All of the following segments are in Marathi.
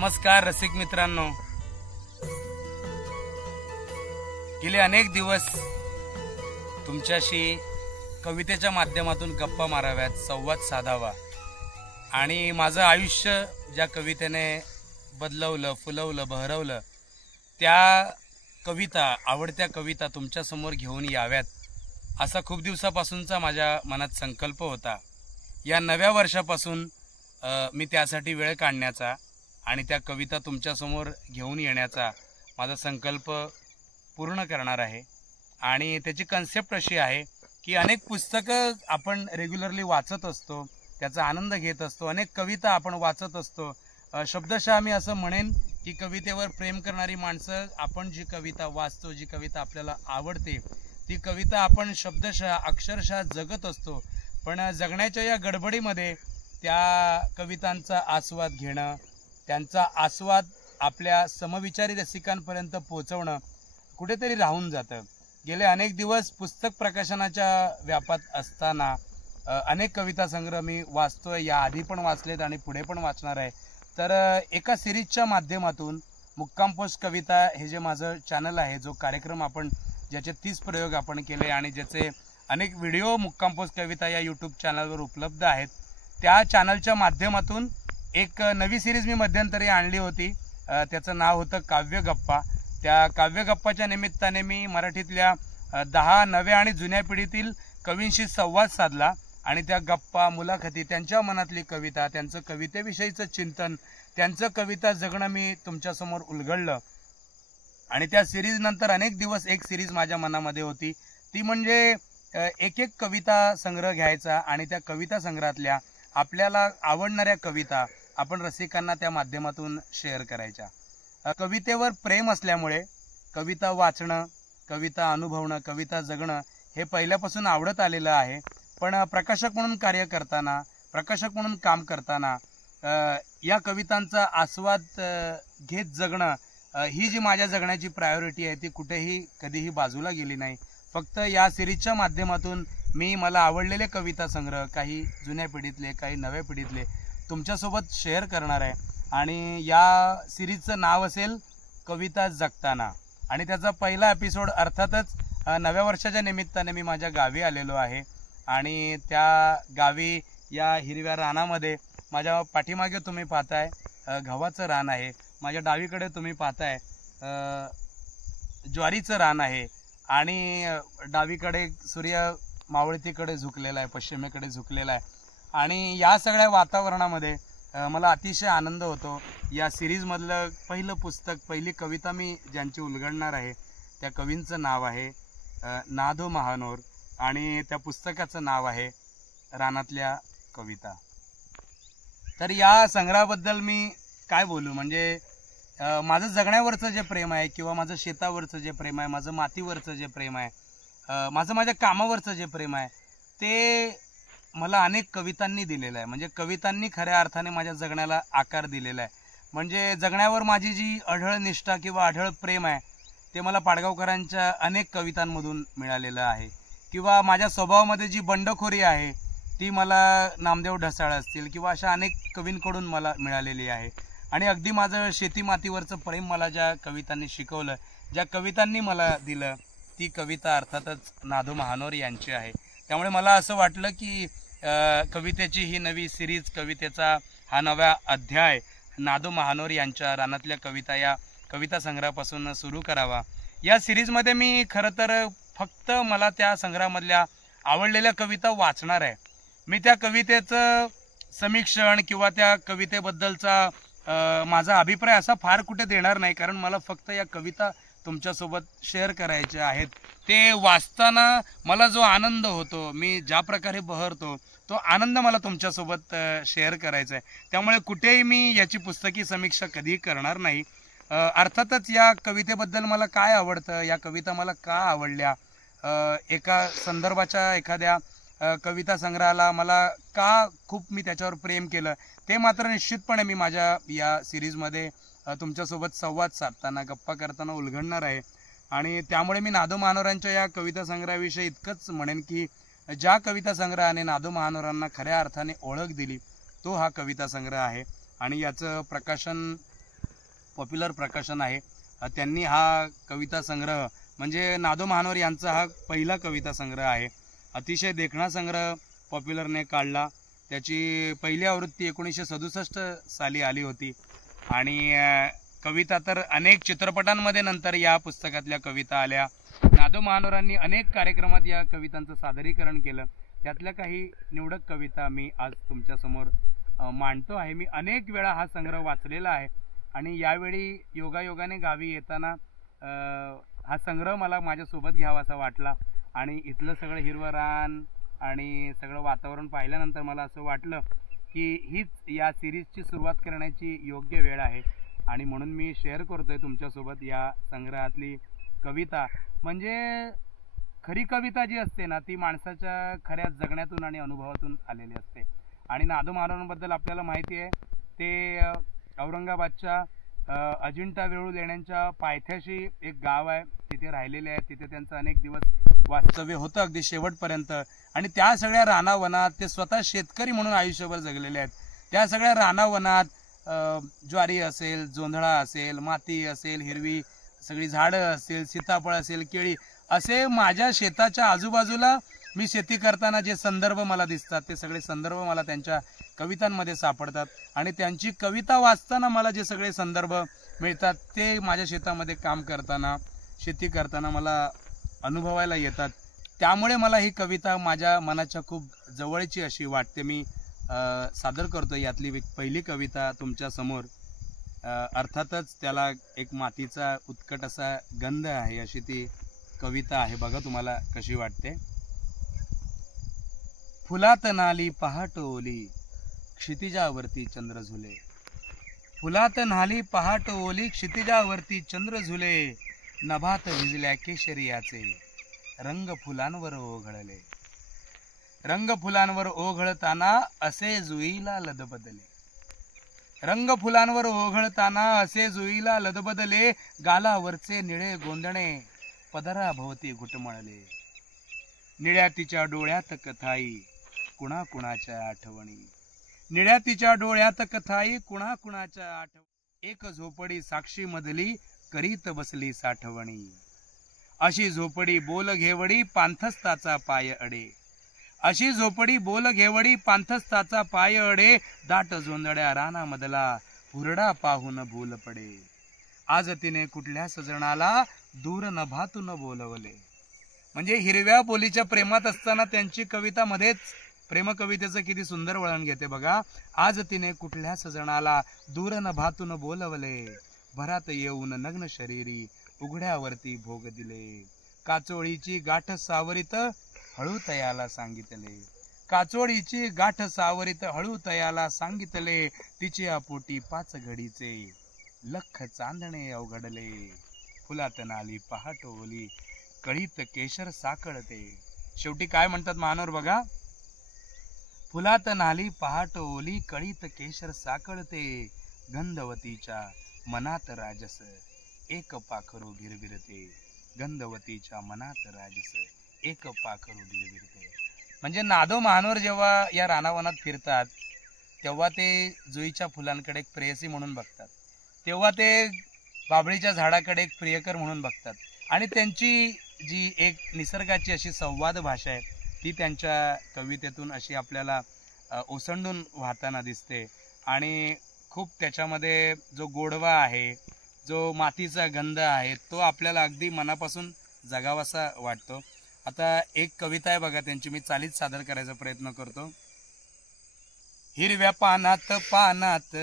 नमस्कार रसिक मित्रांनो, गेले अनेक दिवस तुमच्याशी कवितेच्या माध्यमातून गप्पा माराव्यात, संवाद साधावा आणि माझं आयुष्य ज्या कवितेने बदलवलं, फुलवलं, बहरवलं त्या कविता, आवडत्या कविता तुमच्यासमोर घेऊन याव्यात असा खूप दिवसापासूनचा माझ्या मनात संकल्प होता। या नव्या वर्षापासून मी त्यासाठी वेळ काढण्याचा आणि त्या कविता तुमच्यासमोर घेऊन येण्याचा माझा संकल्प पूर्ण करणार आहे। आणि त्याची कन्सेप्ट अशी आहे की अनेक पुस्तकं आपण रेग्युलरली वाचत असतो, त्याचा आनंद घेत असतो, अनेक कविता आपण वाचत असतो। शब्दशः मी असं म्हणेन की कवितेवर प्रेम करणारी माणसं, आपण जी कविता वाचतो, जी कविता आपल्याला आवडते ती कविता आपण शब्दशः अक्षरशः जगत असतो। पण जगण्याच्या या गडबडीमध्ये त्या कवितांचा आस्वाद घेणं, त्यांचा आस्वाद आपल्या समविचारी रसिकांपर्यंत पोहोचवणं कुठेतरी राहून जातं। गेले अनेक दिवस पुस्तक प्रकाशनाच्या व्यापात असताना अनेक कविता संग्रह मी वाचतोय, या आधी पण वाचलेत आणि पुढे पण वाचणार आहे। तर एका सिरीजच्या माध्यमातून मुक्काम पोस्ट कविता हे जे माझं चॅनल आहे, जो कार्यक्रम आपण ज्याचे 30 प्रयोग आपण केले आणि ज्याचे अनेक व्हिडिओ मुक्काम पोस्ट कविता या यूट्यूब चॅनलवर उपलब्ध आहेत, त्या चॅनलच्या माध्यमातून एक नवी सिरीज मी मध्यंतरी आणली होती। त्याचं नाव होतं काव्य गप्पा। त्या काव्य गप्पाच्या निमित्ताने मी मराठीतल्या 10 नव्या आणि जुन्या पिढीतील कवींशी संवाद साधला आणि त्या गप्पा, मुलाखती, त्यांच्या मनातली कविता, त्यांचं कवितेविषयीचं चिंतन, त्यांचं कविता जगणं मी तुमच्यासमोर उलगडलं। आणि त्या सिरीज नंतर अनेक दिवस एक सिरीज माझ्या मनामध्ये होती, ती म्हणजे एक एक कविता संग्रह घ्यायचा आणि त्या कविता संग्रहातल्या आपल्याला आवडणाऱ्या कविता आपण रसिकांना त्या माध्यमातून शेअर करायच्या। कवितेवर प्रेम असल्यामुळे कविता वाचणं, कविता अनुभवणं, कविता जगणं हे पहिल्यापासून आवडत आलेलं आहे। पण प्रकाशक म्हणून कार्य करताना, प्रकाशक म्हणून काम करताना या कवितांचा आस्वाद घेत जगणं ही जी माझ्या जगण्याची प्रायोरिटी आहे ती कुठेही कधीही बाजूला गेली नाही। फक्त या सिरीजच्या माध्यमातून मी मला आवडलेले कविता संग्रह, काही जुन्या पिढीतले, काही नव्या पिढीतले तुमच्यासोबत शेअर करणार आहे। आणि या सिरीजचं नाव असेल कविता जगताना आणि त्याचा पहिला एपिसोड अर्थातच नव्या वर्षाच्या निमित्ताने मी माझ्या गावी आलेलो आहे। आणि त्या गावी या हिरव्या रानामध्ये माझ्या पाठीमागे तुम्ही पाहताय गव्हाचं रान आहे, माझ्या डावीकडे तुम्ही पाहताय ज्वारीचं रान आहे आणि डावीकडे सूर्य मावळतीकडे झुकलेला आहे, पश्चिमेकडे झुकलेला आहे। आणि या सगळ्या वातावरणामध्ये मला अतिशय आनंद होतो। या सिरीजमधलं पहिलं पुस्तक, पहिली कविता मी ज्यांची उलगडणार आहे त्या कवींचं नाव आहे नादो महानोर आणि त्या पुस्तकाचं नाव आहे रानातल्या कविता। तर या संग्रहाबद्दल मी काय बोलू, म्हणजे माझं जगण्यावरचं जे प्रेम आहे किंवा माझं शेतावरचं जे प्रेम आहे, माझं मातीवरचं जे प्रेम आहे, माझं माझ्या कामावरचं जे प्रेम आहे ते मला अनेक कवितांनी दिलेलं आहे। म्हणजे कवितांनी खऱ्या अर्थाने माझ्या जगण्याला आकार दिलेला आहे। म्हणजे जगण्यावर माझी जी अढळ निष्ठा किंवा अढळ प्रेम आहे ते मला पाडगावकरांच्या अनेक कवितांमधून मिळालेलं आहे। किंवा माझ्या स्वभावामध्ये जी बंडखोरी आहे ती मला नामदेव ढसाळ असतील किंवा अशा अनेक कवींकडून मला मिळालेली आहे। आणि अगदी माझं शेती मातीवरचं प्रेम मला ज्या कवितांनी शिकवलं, ज्या कवितांनी मला दिलं, ती कविता अर्थातच नादो महानोर यांची आहे। त्यामुळे मला असं वाटलं की कवितेची ही नवी सिरीज, कवितेचा हा नवा अध्याय नादो महानोर यांच्या रानातल्या कविता या कविता संग्रहापासून सुरू करावा। या सिरीजमध्ये मी खरं तर फक्त मला त्या संग्रहामधल्या आवडलेल्या कविता वाचणार आहे। मी त्या कवितेचं समीक्षण किंवा त्या कवितेबद्दलचा माझा अभिप्राय असा फार कुठे देणार नाही, कारण मला फक्त या कविता तुमच्यासोबत शेअर करायच्या आहेत। ते वाचताना मला जो आनंद होतो, मी ज्या प्रकारे बहरतो, तो आनंद मला तुमच्यासोबत शेअर करायचा आहे। त्यामुळे कुठेही मी याची पुस्तकी समीक्षा कधीही करणार नाही। अर्थातच या कवितेबद्दल मला काय आवडतं, या कविता मला का आवडल्या, एका संदर्भाच्या एखाद्या कविता संग्रहाला मला का खूप मी त्याच्यावर प्रेम केलं, ते मात्र निश्चितपणे मी माझ्या या सिरीजमध्ये तुमच्यासोबत संवाद साधताना, गप्पा करताना उलगडणार आहे। आणि त्यामुळे मी नादो महानोरांच्या या कविता संग्रहाविषयी इतकंच म्हणेन की ज्या कविता संग्रहाने नादो महानोरांना खऱ्या अर्थाने ओळख दिली तो हा कविता संग्रह आहे। आणि याचं प्रकाशन पॉप्युलर प्रकाशन आहे, त्यांनी हा कविता संग्रह म्हणजे नादो महानोर यांचा हा पहिला कविता संग्रह आहे. अतिशय देखणा संग्रह पॉप्युलरने काढला. त्याची पहिली आवृत्ती 1967 साली आली होती आणि कविता तर अनेक चित्रपटांमध्ये नंतर या पुस्तकातल्या कविता आल्या. नादो महानोरांनी अनेक कार्यक्रमात या कवितांचं सादरीकरण केलं. त्यातल्या काही निवडक कविता मी आज तुमच्यासमोर मांडतो आहे. मी अनेक वेळा हा संग्रह वाचलेला आहे आणि यावेळी योगायोगाने गावी येताना हा संग्रह मला माझ्यासोबत घ्यावा असा वाटला आणि इथलं सगळं हिरवं रान आणि सगळं वातावरण पाहिल्यानंतर मला असं वाटलं की हीच या सिरीजची सुरुवात करण्याची योग्य वेळ आहे आणि म्हणून मी शेअर करतोय तुमच्यासोबत या संग्रहातली कविता. म्हणजे खरी कविता जी असते ना ती माणसाच्या खऱ्या जगण्यातून आणि अनुभवातून आलेली असते. आणि नादो महानोरांबद्दल आपल्याला माहिती आहे, ते औरंगाबादच्या अजिंठा वेरूळ लेण्यांच्या पायथ्याशी एक गाव आहे, तिथे राहिलेले आहेत. तिथे त्यांचं अनेक दिवस वास्तव्य होतं अगदी शेवटपर्यंत. आणि त्या सगळ्या रानावनात ते स्वतः शेतकरी म्हणून आयुष्यभर जगलेले आहेत. त्या सगळ्या रानावनात ज्वारी असेल, जोंधळा असेल, माती असेल, हिरवी सगळी झाडं असेल, सीताफळ असेल, केळी असे माझ्या शेताच्या आजूबाजूला मी शेती करताना जे संदर्भ मला दिसतात ते सगळे संदर्भ मला त्यांच्या कवितांमध्ये सापडतात. आणि त्यांची कविता वाचताना मला जे सगळे संदर्भ मिळतात ते माझ्या शेतामध्ये काम करताना, शेती करताना मला अनुभवायला येतात. त्यामुळे मला ही कविता माझ्या मनाच्या खूप जवळची अशी वाटते. मी सादर करतो यातली पहिली कविता तुमच्या समोर. अर्थातच त्याला एक मातीचा उत्कट असा गंध आहे अशी ती कविता आहे. बघा तुम्हाला कशी वाटते. फुलात नाली पहाट ओली, क्षितिजावरती चंद्र झुले. फुलात नाली पहाट ओली, क्षितिजावरती चंद्र झुले. नभात भिजल्या केशरियाचे, रंग फुलांवर ओघळले. रंग फुलांवर ओघळताना असे जुईला लदबदले. रंग फुलांवर ओघळताना असे जुईला लदबदले. गालावरचे निळे गोंदणे पदराभोवती घुटमळले. निळ्या तिच्या डोळ्यात कथाई, कुणा कुणाच्या आठवणी. निळ्या तिच्या डोळ्यात कथाई, कुणा कुणाच्या आठवणी. एक झोपडी साक्षी मधली, करीत बसली साठवणी. अशी झोपडी बोल घेवडी, पांथस्ताचा पाय अडे. अशी झोपडी बोल घेवडी, पांथस्ताचा पाय अडे. दाट जोंधळ्या रानामधला, हुरडा पाहून भूल पडे. आज तिने कुठल्या सजणाला, दूर नभातून बोलवले. म्हणजे हिरव्या बोलीच्या प्रेमात असताना त्यांची कविता मध्येच प्रेम कवितेचं किती सुंदर वळण घेते बघा. आज तिने कुठल्या सजणाला, दूर नभातून बोलवले. भरात येऊन नग्न शरीरी, उघड्यावरती भोग दिले. काचोळीची गाठ सावरीत, हळू तयाला सांगितले. काचोळीची गाठ सावरीत, हळू तयाला सांगितले. तिच्या पोटी 5 घडीचे, लख चांदणे अवघडले. फुलात नाली पहाट ओली, कळीत केशर साकळते. शेवटी काय म्हणतात महानोर बघा. फुलात नाली पहाट ओली, कळीत केशर साकळते. गंधवतीच्या मनात राजस, एक पाखरू गिरगिरते. गंधवतीच्या मनात राजस, एक पाखरू गिरगिरते. म्हणजे नादो महानोर जेव्हा या रानावनात फिरतात तेव्हा ते जुईच्या फुलांकडे एक प्रेयसी म्हणून बघतात, तेव्हा ते बाभळीच्या झाडाकडे एक प्रियकर म्हणून बघतात. आणि त्यांची जी एक निसर्गाची अशी संवाद भाषा आहे ती त्यांच्या कवितेतून अशी आपल्याला ओसंडून वाहताना दिसते. आणि खूप त्याच्यामध्ये जो गोडवा आहे, जो मातीचा गंध आहे, तो आपल्याला अगदी मनापासून जगावासा वाटतो. आता एक कविता आहे बघा त्यांची, मी चालीत सादर करायचा प्रयत्न करतो. हिरव्या पानात पानात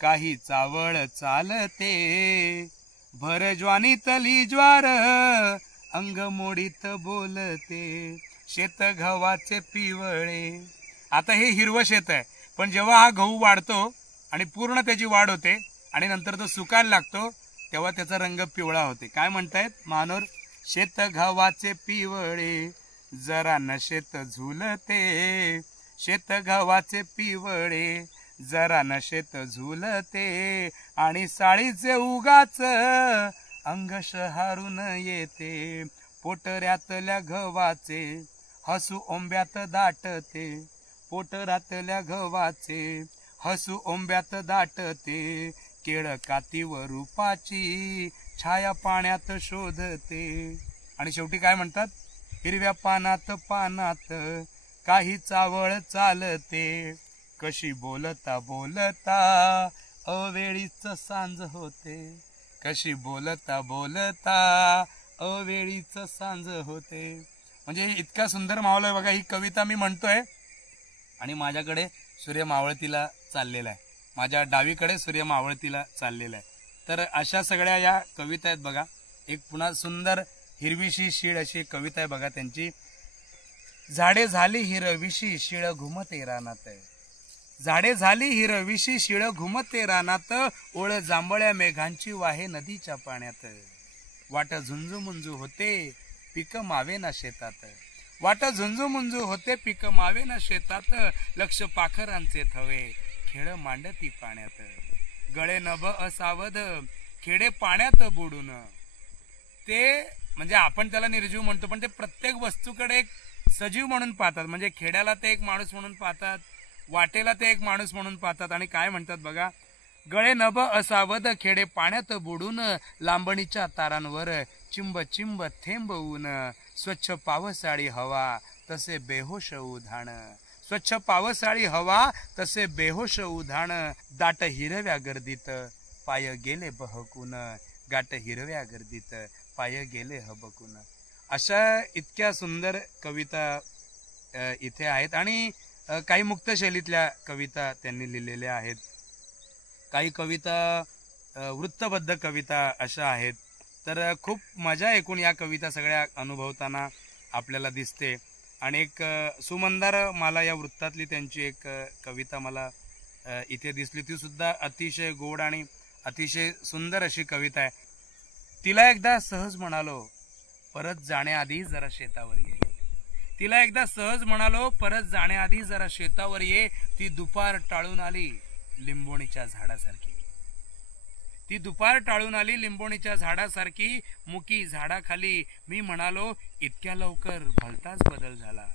काही चावळ चालते. भर ज्वानीतली ज्वार अंग मोडीत बोलते. शेत गव्हाचे पिवळे. आता हे हिरवं शेत आहे, पण जेव्हा हा गहू वाढतो आणि पूर्ण त्याची वाढ होते आणि नंतर तो सुकायला लागतो तेव्हा त्याचा रंग पिवळा होते. काय म्हणतायत महानोर. शेत गव्हाचे पिवळे, जरा नशेत झुलते. शेत गव्हाचे पिवळे, जरा नशेत झुलते. आणि साळीचे उगाच अंग शहारून येते. पोटऱ्यातल्या गव्हाचे हसू ओंब्यात दाटते. पोटऱ्यातल्या गव्हाचे हसू ओंब्यात दाटते. केळ कातीव रूपाची छाया पाण्यात शोधते. आणि शेवटी काय म्हणतात, हिरव्या पानात पानात काही चावळ चालते, कशी बोलता बोलता अवेळीच सांज होते, कशी बोलता बोलता अवेळीच सांज होते. म्हणजे इतका सुंदर माहोल आहे बघा. ही कविता मी म्हणतोय आणि माझ्याकडे सूर्य मावळतीला चाललेला आहे, माझ्या डावीकडे सूर्य मावळतीला चाललेला आहे. तर अशा सगळ्या या कविता आहेत बघा. एक पुन्हा सुंदर हिरवीशी शीळ अशी कविता आहे बघा त्यांची. झाडे झाली हिरवीशी शिळ घुमते रानात, झाडे झाली हिरवीशी शिळ घुमते रानात, ओळ जांभळ्या मेघांची वाहे नदीच्या पाण्यात, वाट झुंजू मुंजू होते पीक मावेना शेतात, वाट झुंजू मुंजू होते पीक मावेना शेतात, लक्ष पाखरांचे थवे खेळ मांडती पाण्यात, गळे नभ असावध खेडे पाण्यात बुडून. ते म्हणजे आपण त्याला निर्जीव म्हणतो, पण ते प्रत्येक वस्तूकडे एक सजीव म्हणून पाहतात. म्हणजे खेड्याला ते एक माणूस म्हणून पाहतात, वाटेला ते एक माणूस म्हणून पाहतात. आणि काय म्हणतात बघा, गळे नभ असावध खेडे पाण्यात बुडून, लांबणीच्या तारांवर चिंब चिंब थेंब ऊन, स्वच्छ पावसाळी हवा तसे बेहोश उधाण, स्वच्छ पावसाळी हवा तसे बेहोश उधाण, दाट हिरव्या गर्दीत पाय गेले बहकून, गाठ हिरव्या गर्दीत पाय गेले हबकून. अशा इतक्या सुंदर कविता इथे आहेत. आणि काही मुक्त शैलीतल्या कविता त्यांनी लिहिलेल्या आहेत. काही कविता वृत्तबद्ध कविता अशा आहेत. तर खूप मजा एकूण या कविता सगळ्या अनुभवताना आपल्याला दिसते. आणि एक सुमंदार मला या वृत्तातली त्यांची एक कविता मला इथे दिसली. ती सुद्धा अतिशय गोड आणि अतिशय सुंदर अशी कविता आहे. तिला एकदा सहज म्हणालो परत जाण्याआधी जरा शेतावर ये, तिला एकदा सहज म्हणालो परत जाण्याआधी जरा शेतावर ये, ती दुपार टाळून आली लिंबोणीच्या झाडासारखी, ती दुपार टाळून आली लिंबोणीच्या झाडासारखी, मुकी झाडाखाली मी म्हणालो इतक्या लवकर भलताच बदल झाला,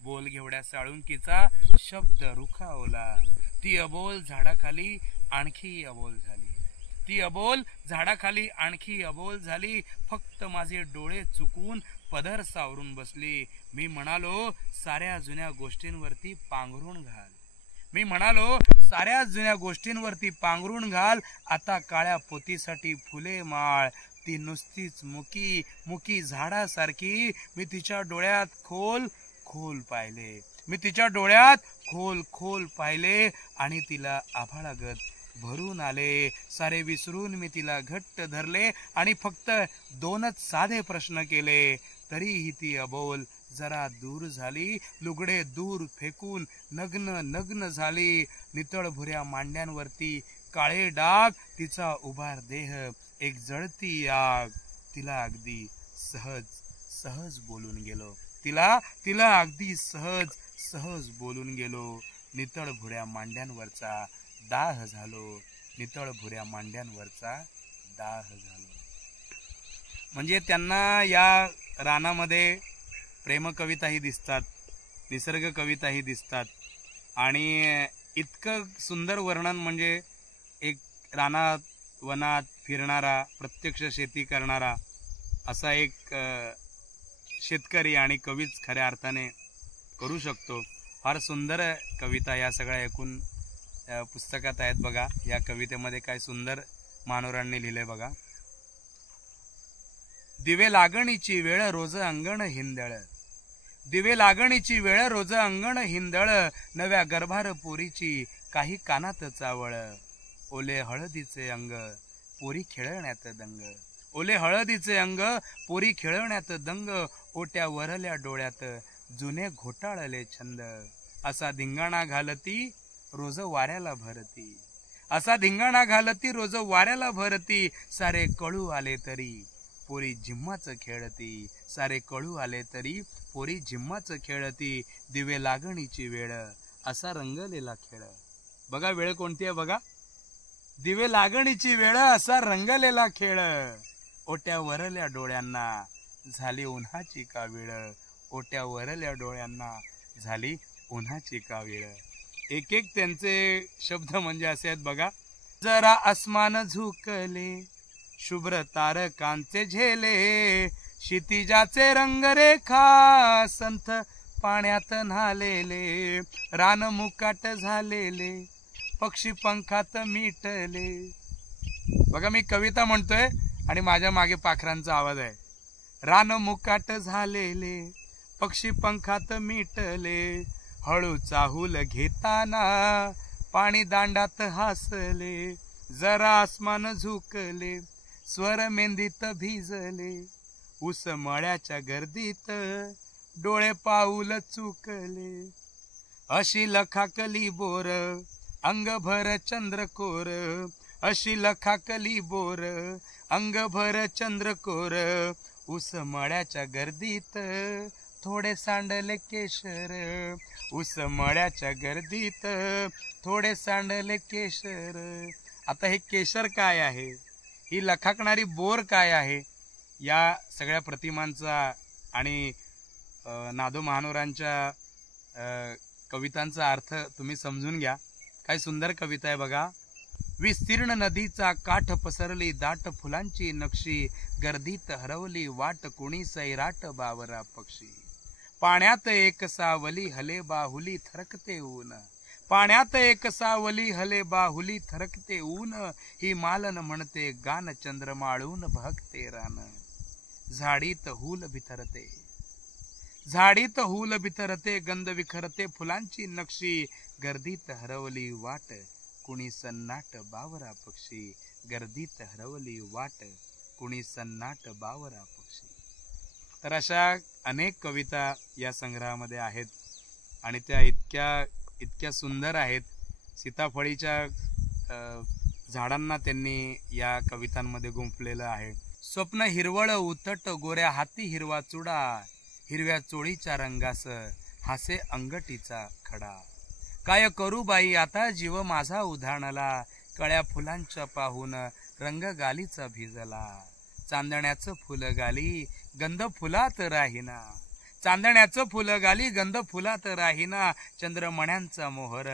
बोल घेवड्या साळुंकीचा शब्द रुखावला, ती अबोल झाडाखाली आणखी अबोल झाली, ती अबोल झाडाखाली आणखी अबोल झाली, फक्त माझे डोळे चुकून पदर सावरून बसली, मी म्हणालो साऱ्या जुन्या गोष्टींवरती पांघरून घाल, मी म्हणालो साऱ्या जुन्या गोष्टींवरती पांघरून घाल, आता काळ्या पोतीसाठी फुले माळ, ती नुसतीच मुकी मुकी झाडासारखी, मी तिच्या डोळ्यात खोल खोल पाहिले, मी तिच्या डोळ्यात खोल खोल पाहिले आणि तिला आभाळागत भरून आले, सारे विसरून मी तिला घट्ट धरले आणि फक्त दोनच साधे प्रश्न केले, तरीही ती अबोल जरा दूर झाली, लुगडे दूर फेकून नग्न नग्न झाली, नितळ भुऱ्या मांड्यांवरती काळे डाग, तिचा उभार देह एक जळती आग, तिला अगदी सहज सहज बोलून गेलो, तिला अगदी सहज सहज बोलून गेलो, नितळ भुऱ्या मांड्यांवरचा दाह झालो, नितळ भुऱ्या मांड्यांवरचा दाह झालो. म्हणजे त्यांना या रानामध्ये प्रेम कविताही दिसतात, निसर्ग कविताही दिसतात आणि इतकं सुंदर वर्णन. म्हणजे एक रानात वनात फिरणारा, प्रत्यक्ष शेती करणारा असा एक शेतकरी आणि कवीच खऱ्या अर्थाने करू शकतो. फार सुंदर कविता या सगळ्या ऐकून पुस्तकात आहेत बघा. या कवितेमध्ये काय सुंदर मानोरांनी लिहिले बघा. दिवे लागणीची वेळ रोज अंगण हिंदळ, दिवे लागणीची वेळ रोज अंगण हिंदळ, नव्या गर्भार पोरीची काही कानात चावळ, ओले हळदीचे अंग पोरी खेळण्यात दंग, ओले हळदीचे अंग पोरी खेळण्यात दंग, ओट्या वरल्या डोळ्यात जुने घोटाळले छंद, असा धिंगाणा घालती रोज वाऱ्याला भरती, असा धिंगाणा घालती रोज वाऱ्याला भरती, सारे कळू आले तरी पोरी जिम्माच खेळती, सारे कळू आले तरी पोरी जिम्माच खेळती, दिवे लागणीची वेळ असा रंगलेला खेळ. बघा वेळ कोणती आहे बघा, दिवे लागणीची वेळ असा रंगलेला खेळ, ओट्या वरल्या डोळ्यांना झाली उन्हाची का वेळ, ओट्या वरल्या डोळ्यांना झाली उन्हाची का वेळ. एक एक त्यांचे शब्द म्हणजे असे आहेत बघा. जरा अस्मान झुकले, शुभ्र तारकांचे झेले, क्षितिजाचे रंगरेखा संथ पाण्यात न्हालेले, रान मुकाट झालेले, पक्षी पंखात मिटले. बघा मी कविता म्हणतोय आणि माझ्या मागे पाखरांचा आवाज आहे. रान मुकाट झालेले, पक्षी पंखात मिटले, हळू चाहूल घेताना पाणी दांडात हसले, जरा आसमान झुकले, स्वर मेंदीत भिजले, ऊस मळ्याच्या गर्दीत डोळे पाऊल चुकले, अशी लखाकली बोर अंगभर चंद्रकोर, अशी लखाकली बोर अंगभर चंद्रकोर, ऊस मळ्याच्या गर्दीत थोडे सांडले केशर, ऊस मळ्याच्या गर्दीत थोडे सांडले केशर. आता हे केशर काय आहे, ही लखाकणारी बोर काय आहे, या सगळ्या प्रतिमांचा आणि नादो महानोरांच्या कवितांचा अर्थ तुम्ही समजून घ्या. काय सुंदर कविता आहे बघा. विस्तीर्ण नदीचा काठ पसरली दाट फुलांची नक्षी, गर्दीत हरवली वाट कुणी सैराट बावरा पक्षी, पाण्यात एक सावली हले बाहुली थरकते ऊन, पाण्यात एक सावली हले बाहुली थरकते ऊन, ही मालन म्हणते गान चंद्रमाळून बहकते रान, झाडीत हूल भितरते, झाडीत हूल भितरते, गंध विखरते फुलांची नक्षी, गर्दीत हरवली वाट कुणी सन्नाट बावरा पक्षी, गर्दीत हरवली वाट कुणी सन्नाट बावरा पक्षी. तर अशा अनेक कविता या संग्रहामध्ये आहेत आणि त्या इतक्या सुंदर आहेत. सीताफळीच्या झाडांना त्यांनी या कवितांमध्ये गुंफलेलं आहे. स्वप्न हिरवळ उतट गोऱ्या हाती हिरवा चुडा, हिरव्या चोळीच्या रंगास हासे अंगठीचा खडा, काय करू बाई आता जीव माझा उधाणला, कळ्या फुलांच्या पाहून रंग गालीचा भिजला, चांदण्याचं फुल गाली गंध फुलात राहिना, चांदण्याचं फुल गाली गंध फुलात राहिना, चंद्रमण्यांचा मोहर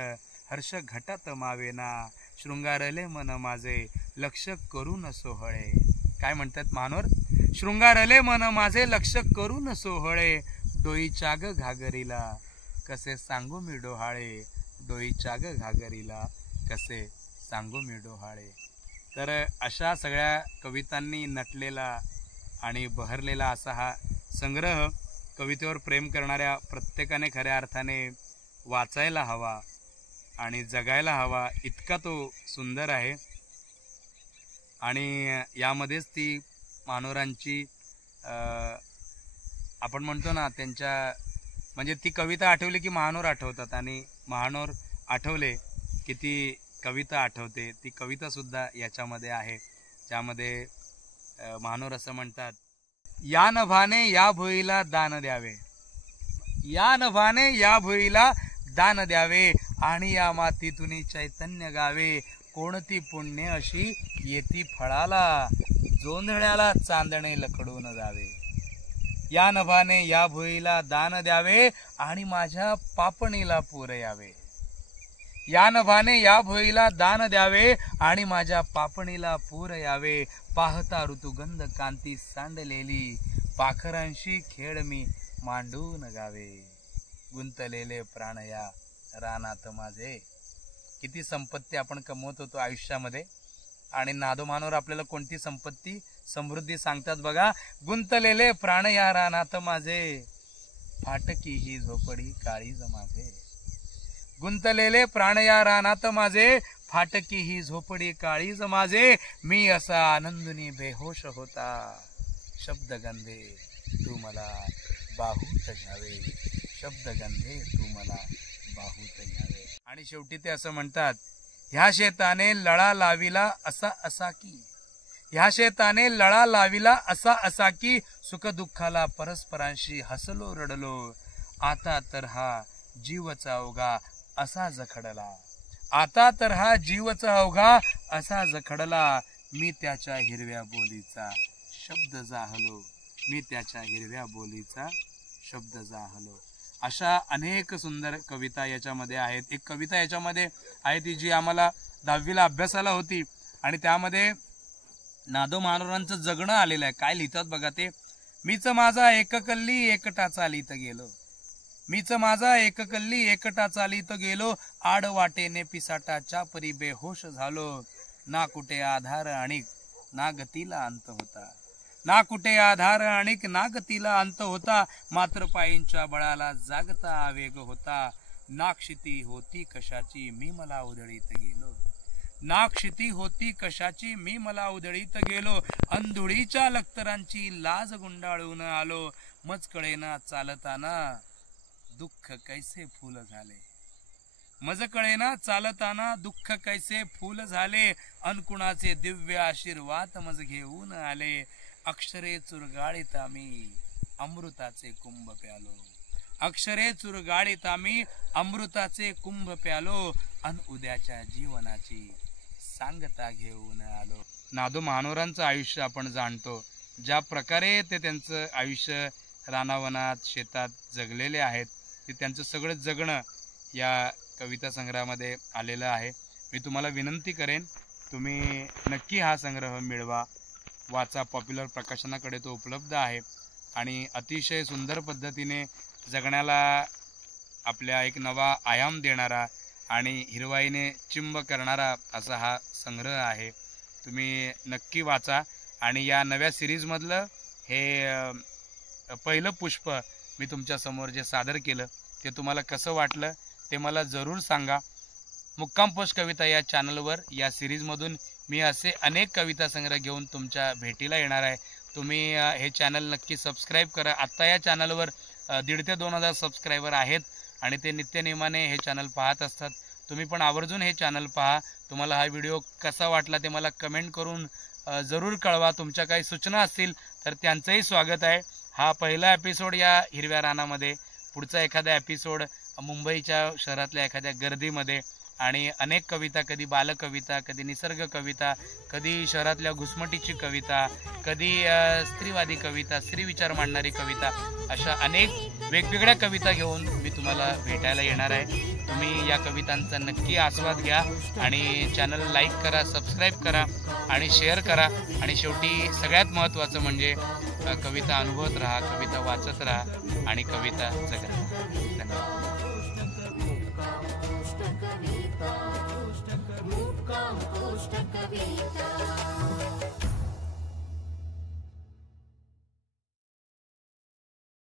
हर्ष घटात मावेना, शृंगारले मन माझे लक्ष करून सोहळे. काय म्हणतात महानोर, शृंगारले मन माझे लक्ष करून सोहळे, डोईच्या ग घागरीला कसे सांगू मी डोहाळे, डोईच्या ग घागरीला कसे सांगू मी डोहाळे. तर अशा सगळ्या कवितांनी नटलेला आणि बहरलेला असा हा संग्रह कवितेवर प्रेम करणाऱ्या प्रत्येकाने खऱ्या अर्थाने वाचायला हवा आणि जगायला हवा, इतका तो सुंदर आहे. आणि यामध्येच ती महानोरांची आपण म्हणतो ना, त्यांच्या म्हणजे ती कविता आठवली की महानोर आठवतात आणि महानोर आठवले की ती कविता आठवते. ती कविता सुद्धा याच्यामध्ये आहे, ज्यामध्ये महानोर असं म्हणतात, या नभाने या भुईला दान द्यावे, या नभाने या भुईला दान द्यावे, आणि या मातीतून चैतन्य गावे, कोणती पुण्य अशी येती फळाला, जोंधळ्याला चांदणे लखडून जावे. या नभाने या भुईला दान द्यावे आणि माझ्या पापणीला पूर यावे, या नभाने या भुईला दान द्यावे आणि माझ्या पापणीला पूर यावे, पाहता ऋतुगंध कांती सांडलेली, पाखरांशी खेळ मी मांडून गावे, गुंतलेले प्राण या रानात माझे. किती संपत्ती आपण कमवत होतो आयुष्यामध्ये, आणि नादो महानोर आपल्याला कोणती संपत्ती समृद्धी सांगतात बघा. गुंतलेले प्राण या रानात माझे, फाटकी ही झोपडी काळीज माझे, गुंतलेले प्राण या रानात माझे, फाटकी ही झोपडी काळीज माझे, मी असा आनंदुनी बेहोश होता, शब्दगंधे तू मला बाहूत घ्यावे, शब्दगंधे तू मला बाहूत घ्यावे. आणि शेवटी ते असं म्हणतात, ह्या शेताने लळा लाविला असा असा की, ह्या शेताने लळा लाविला असा असा की, सुख दुःखाला परस्परांशी हसलो रडलो, आता तर हा जीवचा अवघा असा जखडला, आता तर हा जीवचा अवघा असा जखडला, मी त्याच्या हिरव्या बोलीचा शब्द जाहलो, मी त्याच्या हिरव्या बोलीचा शब्द जाहलो. अशा अनेक सुंदर कविता याच्यामध्ये आहेत. एक कविता याच्यामध्ये आहे ती जी आम्हाला 10वीला अभ्यासाला होती आणि त्यामध्ये नादो मानोरांचं जगणं आलेलं आहे. काय लिहितात बघा ते. मीच माझा एककल्ली एकटा चालीत गेलो, मीच माझा एककल्ली एकटा चालीत गेलो, आड वाटेने पिसाटाच्या परी बेहोश झालो. ना कुठे आधार आणिक ना गतीला अंत होता, ना कुठे आधार आणिक ना गतीला अंत होता. मात्र पायींच्या बळाला जागता आवेग होता. नाक्षिती होती कशाची मी मला उधळीत गेलो, नाक्षिती होती कशाची मी मला उधळीत गेलो. अंधुळीच्या लक्तरांची लाज गुंडाळून आलो. मज कळेना चालताना दुःख कैसे फूल झाले, मज कळेना चालताना दुःख कैसे फूल झाले. अनकुणाचे दिव्य आशीर्वाद मज घेऊन आले. अक्षरे चुरगाळीत आम्ही अमृताचे कुंभ प्यालो, अक्षरे चुरगाळीत आम्ही अमृताचे कुंभ प्यालो. अन उद्याच्या जीवनाची सांगता घेऊन आलो. नादो मानोरांचं आयुष्य आपण जाणतो, ज्या प्रकारे ते त्यांचं आयुष्य रानावनात शेतात जगलेले आहेत, ते त्यांचं सगळं जगणं या कविता संग्रहामध्ये आलेलं आहे. मी तुम्हाला विनंती करेन, तुम्ही नक्की हा संग्रह मिळवा, वाचा. पॉप्युलर प्रकाशनाकडे तो उपलब्ध आहे आणि अतिशय सुंदर पद्धतीने जगण्याला आपल्या एक नवा आयाम देणारा आणि हिरवाईने चिंब करणारा असा हा संग्रह आहे. तुम्ही नक्की वाचा. आणि या नव्या सिरीजमधलं हे पहिलं पुष्प मी तुमच्यासमोर जे सादर केलं ते तुम्हाला कसं वाटलं ते मला जरूर सांगा. मुक्काम पोस्ट कविता या चॅनलवर या सिरीजमधून मी असे अनेक कविता संग्रह घेऊन तुमच्या भेटीला येणार आहे. तुम्ही हे चॅनल नक्की सबस्क्राईब करा. आत्ता या चॅनलवर 1,500 ते 2,000 सबस्क्रायबर आहेत आणि ते नित्यनेमाने हे चॅनल पाहत असतात. तुम्ही पण आवर्जून हे चॅनल पहा. तुम्हाला हा व्हिडिओ कसा वाटला ते मला कमेंट करून जरूर कळवा. तुमच्या काही सूचना असतील तर त्यांचंही स्वागत आहे. हा पहिला एपिसोड या हिरव्या रानामध्ये, पुढचा एखादा एपिसोड मुंबईच्या शहरातल्या एखाद्या गर्दीमध्ये, आणि अनेक कविता, कधी बालकविता, कधी निसर्ग कविता, कधी शहरातल्या घुसमटीची कविता, कधी स्त्रीवादी कविता, स्त्री विचार मांडणारी कविता, अशा अनेक वेगवेगळ्या कविता घेऊन मी तुम्हाला भेटायला येणार आहे. तुम्ही या कवितांचा नक्की आस्वाद घ्या आणि चॅनल लाईक करा, सबस्क्राईब करा आणि शेअर करा. आणि शेवटी सगळ्यात महत्त्वाचं म्हणजे कविता अनुभवत राहा, कविता वाचत राहा आणि कविता जगत राहा. धन्यवाद. मुक्काम पोस्ट कविता.